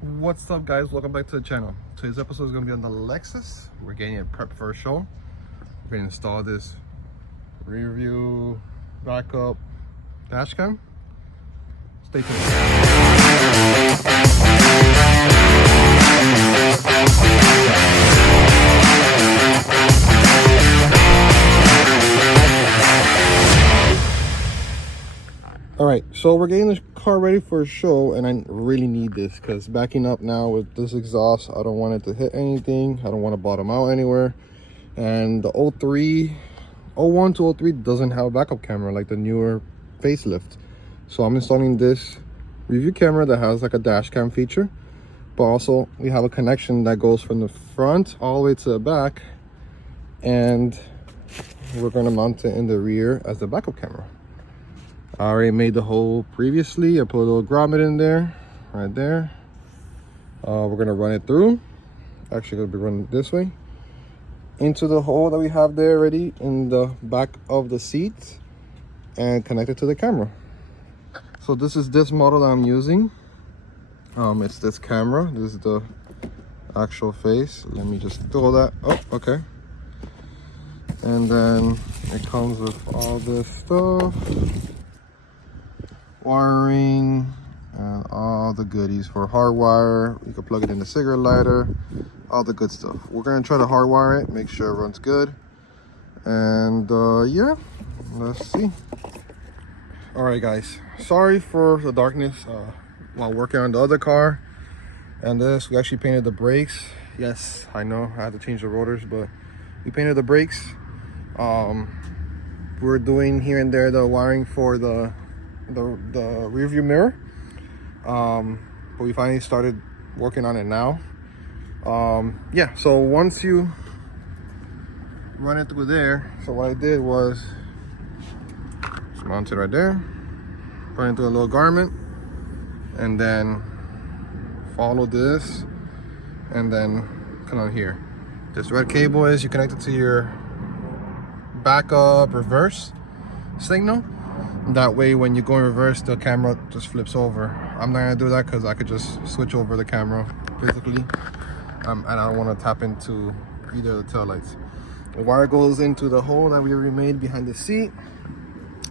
What's up, guys? Welcome back to the channel. Today's episode is going to be on the Lexus. We're getting it prepped for a show. We're going to install this Rearview backup dashcam. Stay tuned. All right, so we're getting the car ready for a show, and I really need this because backing up now with this exhaust, I don't want it to hit anything. I don't want to bottom out anywhere. And the 01 to 03 doesn't have a backup camera like the newer facelift. So I'm installing this Rearview camera that has like a dash cam feature, but also we have a connection that goes from the front all the way to the back, and we're going to mount it in the rear as the backup camera. I already made the hole previously. I put a little grommet in there, right there. We're gonna run it through. Actually, gonna be running it this way into the hole that we have there already in the back of the seat, and connect it to the camera. So this is this model that I'm using. It's this camera. This is the actual face. Let me just throw that. Oh, okay. And then it comes with all this stuff. Wiring and all the goodies for hardwire. You can plug it in the cigarette lighter, all the good stuff. We're gonna try to hardwire it, make sure it runs good, and yeah, let's see. All right, guys, sorry for the darkness while working on the other car. And this, we actually painted the brakes. Yes, I know I had to change the rotors, but we painted the brakes. We're doing here and there the wiring for the rear view mirror, but we finally started working on it now. Yeah, so once you run it through there, so what I did was just mount it right there, put it into a little garment, and then follow this, and then come on here. This red cable is you connect it to your backup reverse signal. That way when you go in reverse, the camera just flips over. I'm not gonna do that because I could just switch over the camera physically, and I don't want to tap into either of the taillights. The wire goes into the hole that we already made behind the seat.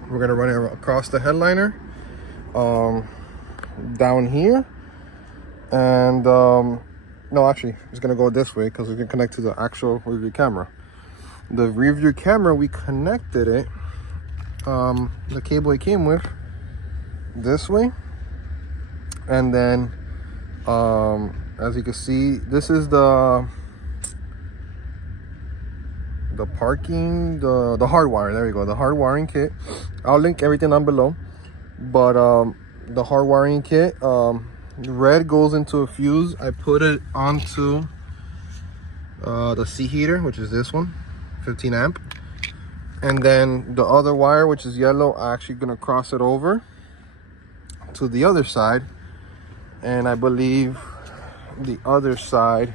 We're gonna run it across the headliner, down here, and no, actually it's gonna go this way because we can connect to the actual rear view camera. The rear view camera, we connected it, the cable it came with, this way, and then as you can see, this is the parking, the hard wire. There we go, the hard wiring kit. I'll link everything down below, but the hard wiring kit, red goes into a fuse. I put it onto the seat heater, which is this one, 15 amp. And then the other wire, which is yellow, I'm actually gonna cross it over to the other side. And I believe the other side,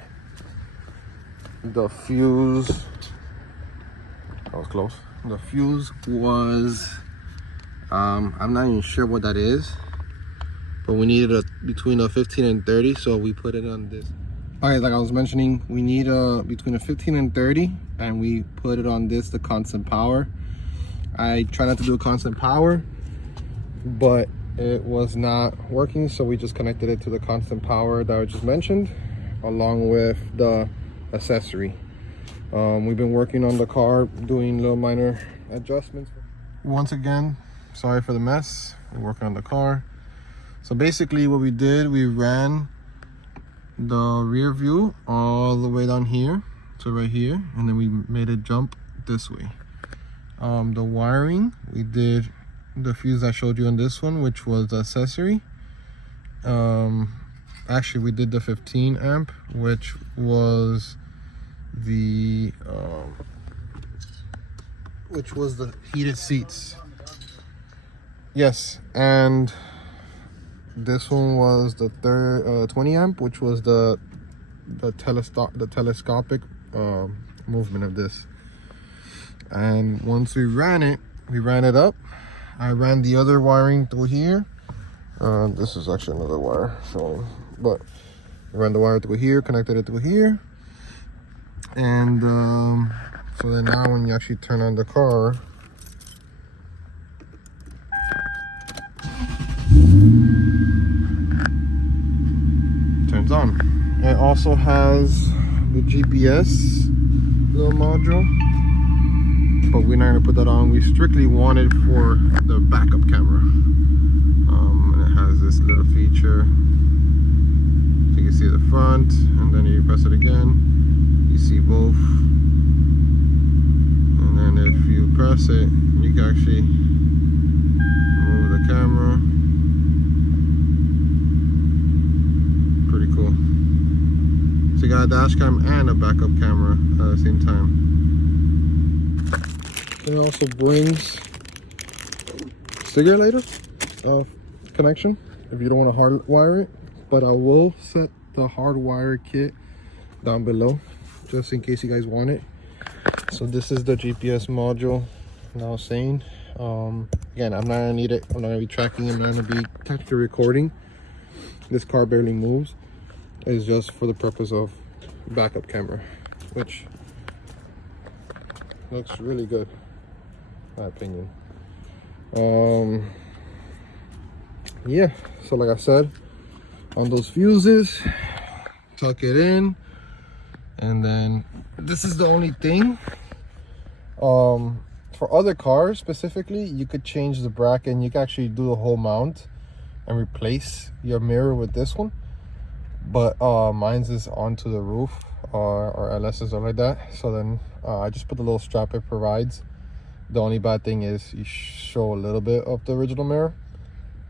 the fuse, that was close. The fuse was, I'm not even sure what that is, but we needed between a 15 and 30, so we put it on this. All right, like I was mentioning, we need between a 15 and 30, and we put it on this, the constant power. I try not to do a constant power, but it was not working, so we just connected it to the constant power that I just mentioned, along with the accessory. We've been working on the car, doing little minor adjustments. Once again, sorry for the mess. We're working on the car. So basically what we did, we ran the rear view all the way down here to right here, and then we made it jump this way. The wiring, we did the fuse I showed you on this one, which was the accessory. Actually we did the 15 amp, which was the heated seats. Yes, and this one was the 20 amp, which was the telescopic movement of this. And once we ran it up. I ran the other wiring through here. This is actually another wire showing, but Run the wire through here, connected it through here, and so then now when you actually turn on the car, it turns on. It also has the GPS little module, but we're not gonna put that on. We strictly want it for the backup camera. And it has this little feature. So you can see the front, and then you press it again, you see both. And then if you press it, you can actually move the camera. Pretty cool. So you got a dash cam and a backup camera at the same time. It also brings cigarette lighter connection if you don't want to hardwire it, but I will set the hardwire kit down below just in case you guys want it. So this is the GPS module. Now saying again, I'm not gonna need it. I'm not gonna be tracking it. I'm not gonna be technically recording. This car barely moves. It's just for the purpose of backup camera, which looks really good in my opinion. Yeah, so like I said, on those fuses, tuck it in, and then this is the only thing. For other cars specifically, you could change the bracket and you can actually do the whole mount and replace your mirror with this one, but mine's is onto the roof or LS's or like that. So then I just put the little strap it provides. The only bad thing is you show a little bit of the original mirror.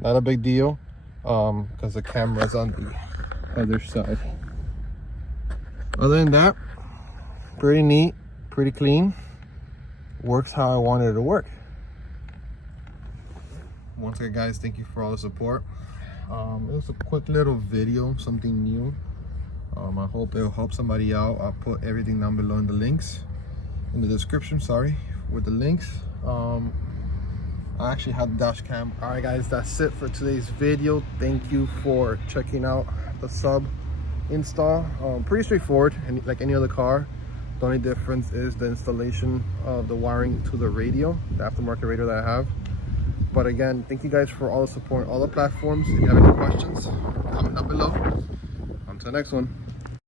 Not a big deal, because the camera's on the other side. Other than that, pretty neat, pretty clean. Works how I wanted it to work. Once again, guys, thank you for all the support. It was a quick little video, something new. I hope it'll help somebody out. I'll put everything down below in the links, in the description, sorry, with the links. I actually had the dash cam. All right, guys, that's it for today's video. Thank you for checking out the sub install. Pretty straightforward, and like any other car. The only difference is the installation of the wiring to the radio, the aftermarket radio that I have. But again, thank you guys for all the support on all the platforms. If you have any questions, comment down below. On to the next one.